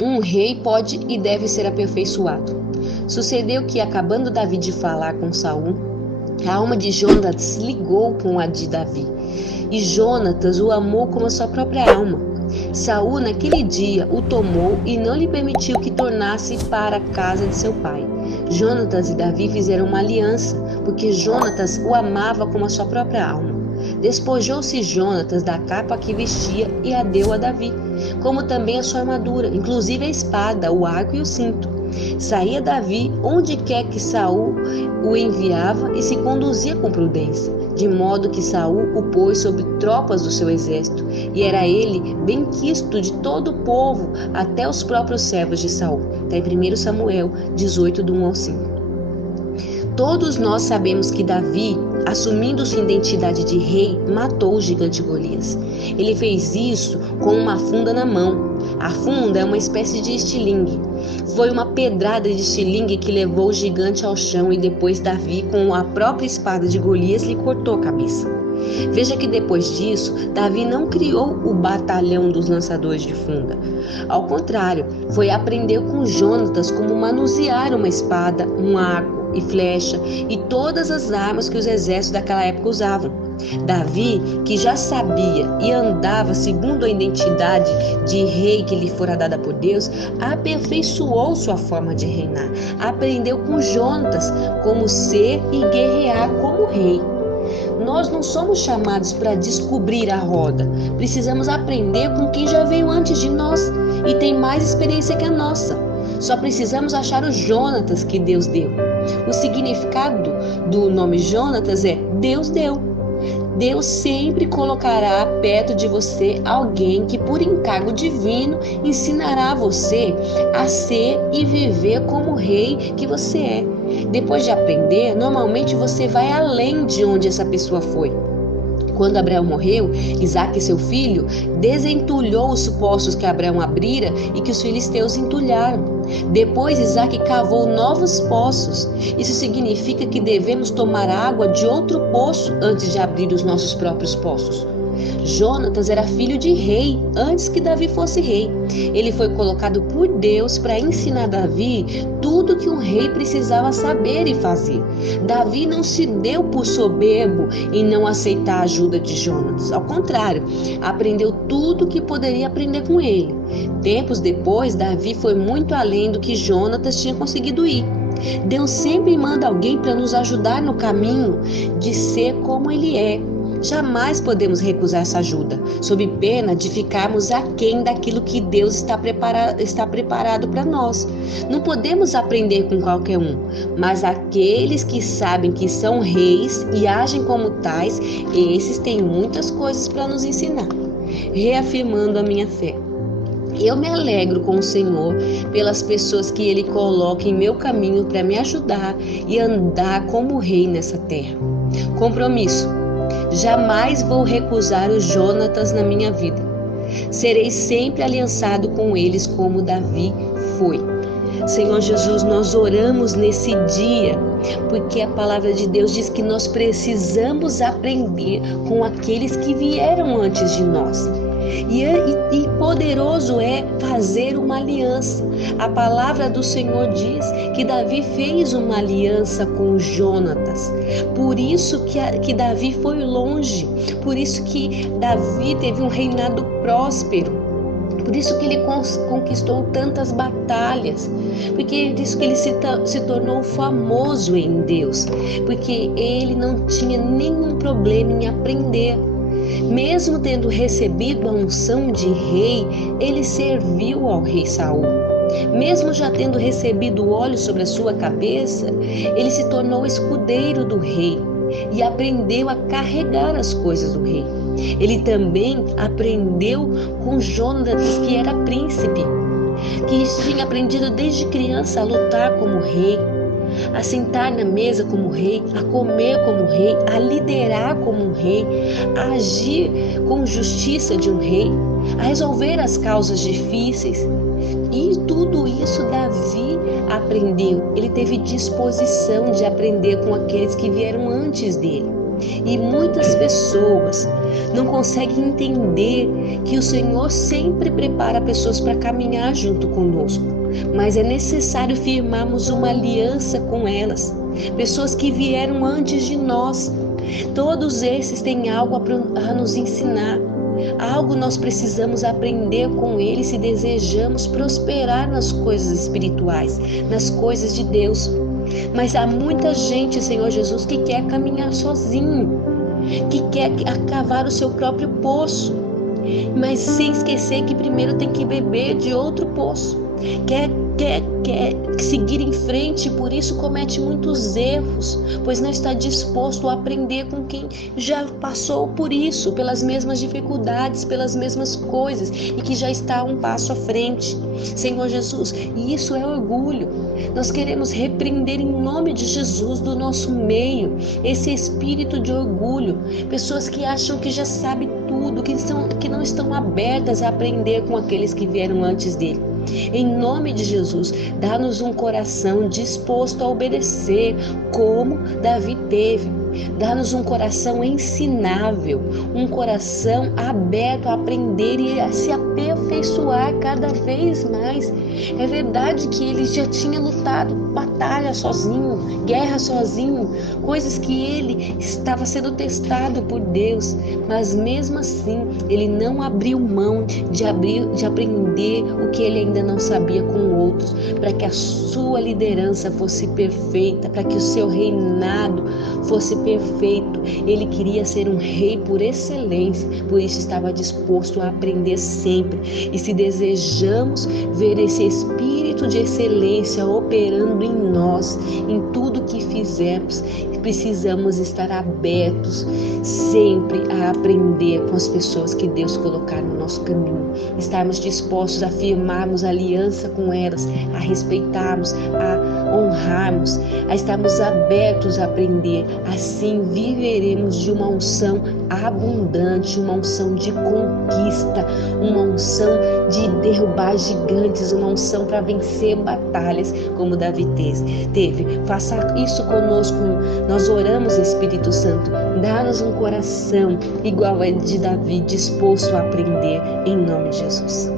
Um rei pode e deve ser aperfeiçoado. Sucedeu que, acabando Davi de falar com Saul, a alma de Jonatas se ligou com a de Davi, e Jonatas o amou como a sua própria alma. Saul, naquele dia, o tomou e não lhe permitiu que tornasse para a casa de seu pai. Jonatas e Davi fizeram uma aliança, porque Jonatas o amava como a sua própria alma. Despojou-se Jonatas da capa que vestia e a deu a Davi, como também a sua armadura, inclusive a espada, o arco e o cinto. Saía Davi onde quer que Saul o enviava e se conduzia com prudência, de modo que Saul o pôs sobre tropas do seu exército, e era ele benquisto de todo o povo, até os próprios servos de Saul. Está em 1 Samuel 18, do 1 ao 5. Todos nós sabemos que Davi, assumindo sua identidade de rei, matou o gigante Golias. Ele fez isso com uma funda na mão. A funda é uma espécie de estilingue. Foi uma pedrada de estilingue que levou o gigante ao chão, e depois Davi, com a própria espada de Golias, lhe cortou a cabeça. Veja que depois disso, Davi não criou o batalhão dos lançadores de funda. Ao contrário, foi aprender com Jonatas como manusear uma espada, um arco e flecha e todas as armas que os exércitos daquela época usavam. Davi, que já sabia e andava segundo a identidade de rei que lhe fora dada por Deus, aperfeiçoou sua forma de reinar. Aprendeu com Jonatas como ser e guerrear como rei. Nós não somos chamados para descobrir a roda. Precisamos aprender com quem já veio antes de nós e tem mais experiência que a nossa. Só precisamos achar o Jonatas que Deus deu. O significado do nome Jonatas é Deus deu. Deus sempre colocará perto de você alguém que, por encargo divino, ensinará você a ser e viver como o rei que você é. Depois de aprender, normalmente você vai além de onde essa pessoa foi. Quando Abraão morreu, Isaque, seu filho, desentulhou os poços que Abraão abrira e que os filisteus entulharam. Depois Isaque cavou novos poços. Isso significa que devemos tomar água de outro poço antes de abrir os nossos próprios poços. Jonatas era filho de rei antes que Davi fosse rei. Ele foi colocado por Deus para ensinar Davi tudo que um rei precisava saber e fazer. Davi não se deu por soberbo em não aceitar a ajuda de Jonatas. Ao contrário, aprendeu tudo que poderia aprender com ele. Tempos depois, Davi foi muito além do que Jonatas tinha conseguido ir. Deus sempre manda alguém para nos ajudar no caminho de ser como ele é. Jamais podemos recusar essa ajuda, sob pena de ficarmos aquém daquilo que Deus está preparado para nós. Não podemos aprender com qualquer um, mas aqueles que sabem que são reis e agem como tais, esses têm muitas coisas para nos ensinar. Reafirmando a minha fé. Eu me alegro com o Senhor pelas pessoas que Ele coloca em meu caminho para me ajudar e andar como rei nessa terra. Compromisso. Jamais vou recusar os Jonatas na minha vida. Serei sempre aliançado com eles como Davi foi. Senhor Jesus, nós oramos nesse dia, porque a palavra de Deus diz que nós precisamos aprender com aqueles que vieram antes de nós. E poderoso é fazer uma aliança. A palavra do Senhor diz que Davi fez uma aliança com Jonatas. Por isso que Davi foi longe. Por isso que Davi teve um reinado próspero. Por isso que ele conquistou tantas batalhas. Porque disso que ele se tornou famoso em Deus. Porque ele não tinha nenhum problema em aprender. Mesmo tendo recebido a unção de rei, ele serviu ao rei Saul. Mesmo já tendo recebido óleo sobre a sua cabeça, ele se tornou escudeiro do rei e aprendeu a carregar as coisas do rei. Ele também aprendeu com Jonatas, que era príncipe, que tinha aprendido desde criança a lutar como rei, a sentar na mesa como rei, a comer como rei, a liderar como um rei, a agir com justiça de um rei, a resolver as causas difíceis. E tudo isso Davi aprendeu. Ele teve disposição de aprender com aqueles que vieram antes dele. E muitas pessoas não conseguem entender que o Senhor sempre prepara pessoas para caminhar junto conosco, mas é necessário firmarmos uma aliança com elas, pessoas que vieram antes de nós. Todos esses têm algo a nos ensinar. Algo nós precisamos aprender com ele se desejamos prosperar nas coisas espirituais, nas coisas de Deus. Mas há muita gente, Senhor Jesus, que quer caminhar sozinho, que quer cavar o seu próprio poço, mas sem esquecer que primeiro tem que beber de outro poço. Quer seguir em frente, por isso comete muitos erros, pois não está disposto a aprender com quem já passou por isso, pelas mesmas dificuldades, pelas mesmas coisas, e que já está um passo à frente. Senhor Jesus, e isso é orgulho. Nós queremos repreender em nome de Jesus do nosso meio esse espírito de orgulho, pessoas que acham que já sabem tudo, que não estão abertas a aprender com aqueles que vieram antes dele. Em nome de Jesus, dá-nos um coração disposto a obedecer, como Davi teve. Dá-nos um coração ensinável, um coração aberto a aprender e a se aperfeiçoar cada vez mais. É verdade que ele já tinha lutado batalha sozinho, guerra sozinho, coisas que ele estava sendo testado por Deus, mas mesmo assim ele não abriu mão de aprender o que ele ainda não sabia com outros, para que a sua liderança fosse perfeita, para que o seu reinado fosse perfeito. Ele queria ser um rei por excelência, por isso estava disposto a aprender sempre. E se desejamos ver esse espírito de excelência operando em nós, em tudo que fizermos, precisamos estar abertos sempre a aprender com as pessoas que Deus colocar no nosso caminho, estarmos dispostos a firmarmos aliança com elas, a respeitarmos, a honrarmos, a estarmos abertos a aprender. Assim viveremos de uma unção abundante, uma unção de conquista, uma unção de derrubar gigantes, uma unção para vencer batalhas como Davi teve. Faça isso conosco. Nós oramos, Espírito Santo, dá-nos um coração igual ao de Davi, disposto a aprender, em nome de Jesus.